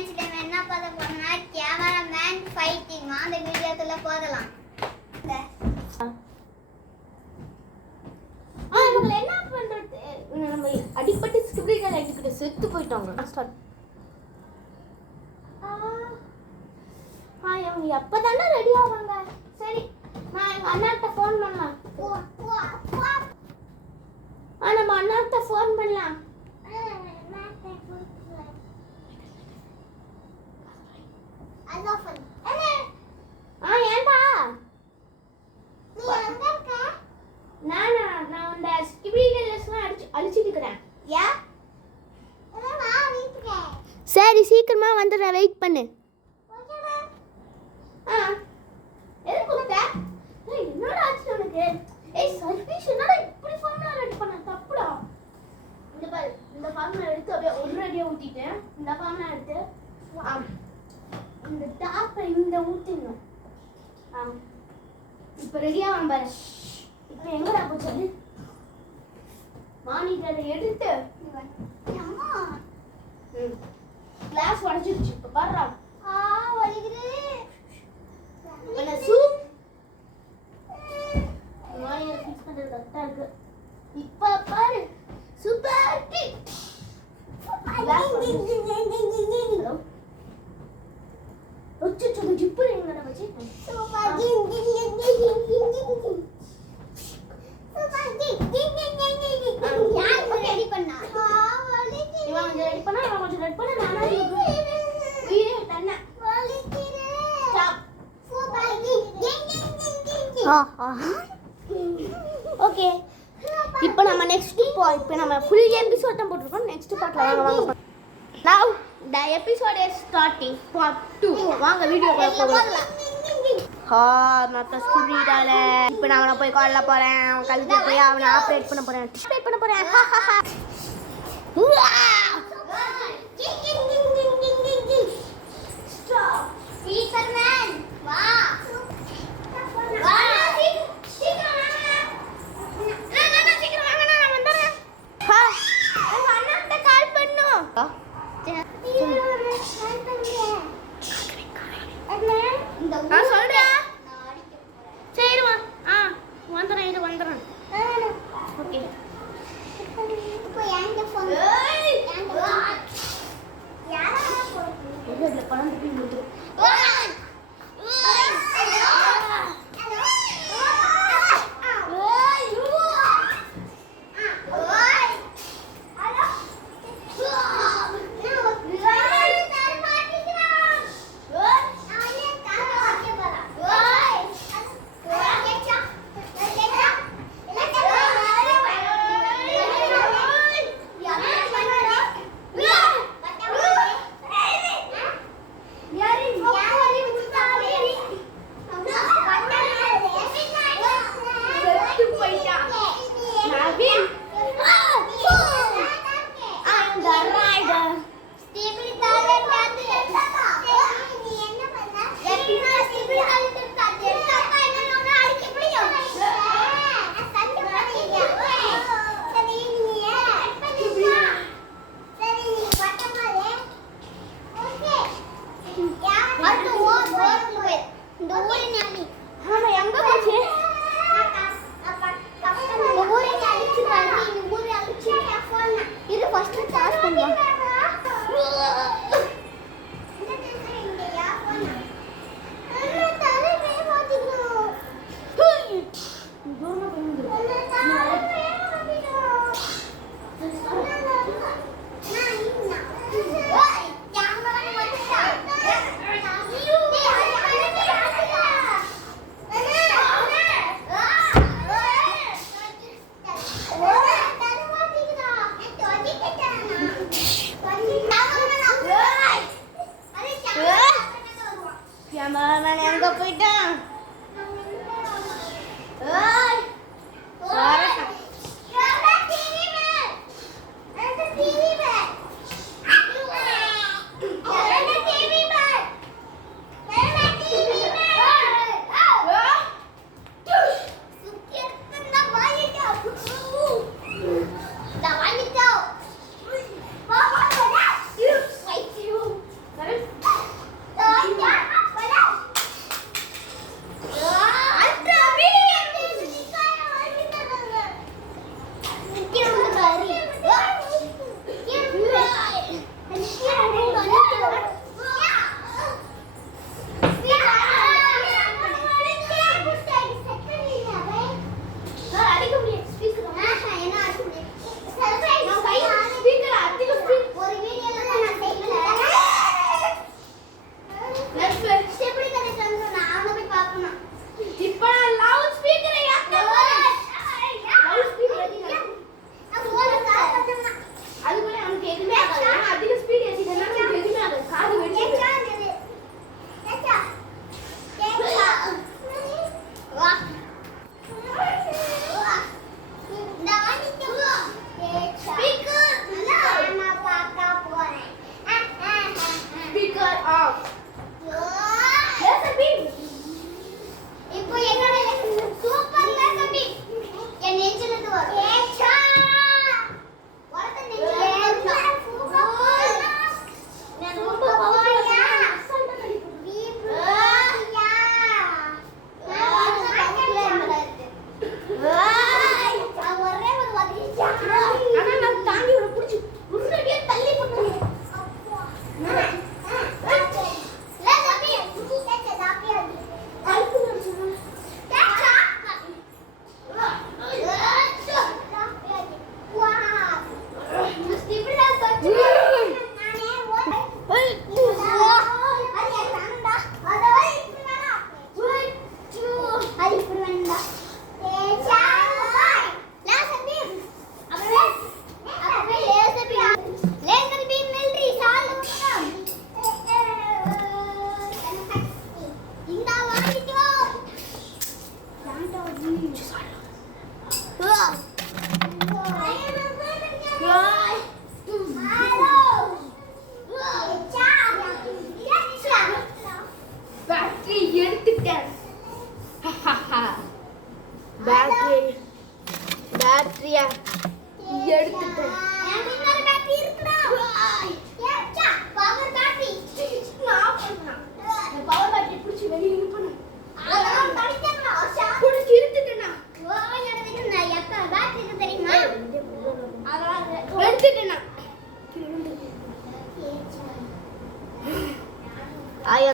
Friends நம்ம என்ன பார்க்க போறோம்னா கேமராமேன் ஃபைட்டிங். அந்த வீடியோக்குள்ள போகலாம். நம்ம என்ன பண்றது? நம்ம அடிபட்டு ஸ்கிரிப்ட் லைட்டுக்கிட்ட செத்து போயிட்டாங்க. ஸ்டார்ட். அவங்க எப்பதானே ரெடி ஆவாங்க? சரி, நான் எங்க அண்ணாட்ட ஃபோன் பண்ணலாம். நம்ம அண்ணாட்ட ஃபோன் பண்ணலாம். ஏன்டா நான் இந்த ஸ்கிரிப்ட் அழிச்சிட்டு இருக்கிறேன். சரி, சீக்கிரமா வந்துடுறேன், வெயிட் பண்ணு. என்னடா ஆச்சு உனக்கு? சர்வீஸ் என்னடா இப்படி ஃபார்முலா ரெடி பண்ண? தப்புடா. இந்த பாரு, இந்த ஃபார்முலா எடுத்து அப்படியே ஒரு அடியா ஊத்திட்டேன். இந்த ஃபார்முலா எடுத்து இந்த டாப்பை இந்த ஊத்திடணும். இப்போ ரெடியா பாரு. இப்போ எங்கடா போச்சு? மானிட்டரை எடுத்து கிளாஸ் உடைச்சிருச்சு. இப்போ பாருடா. என்ன சூப் மானிட்டர் ஃபிக்ஸ் பண்றது கரெக்டா இருக்கு. இப்போ பாரு, சூப்பர் டீ. ஹலோ ஒச்சு ஜிப்பு எங்கடா வச்சு? ஓகே, இப்போ நம்ம நெக்ஸ்ட் இப்போ நம்ம ஃபுல் எபிசோட் தான் போட்டுருக்கோம். நெக்ஸ்ட் பார்ட்ல வாங்க. Now the episode is starting part 2. வாங்க வீடியோக்குள்ள போகலாம். நான் ஸ்கிரிப்டால இப்போ நான் போய் கால்ல போறேன். கழுத்து போய் அவனை ஆப்ரேட் பண்ண போறேன். ஸ்டாப் ஸ்பீக்கர்மேன் வா. பேட்டரியா எடுத்துட்டேன். எனக்கு இன்னொரு பேட்டரி இருக்குடா. ஏச்சா பவர் பேட்டரி. நான் பவர் பேட்டரி பிடிச்சி வெளியே பண்ணு. அதெல்லாம்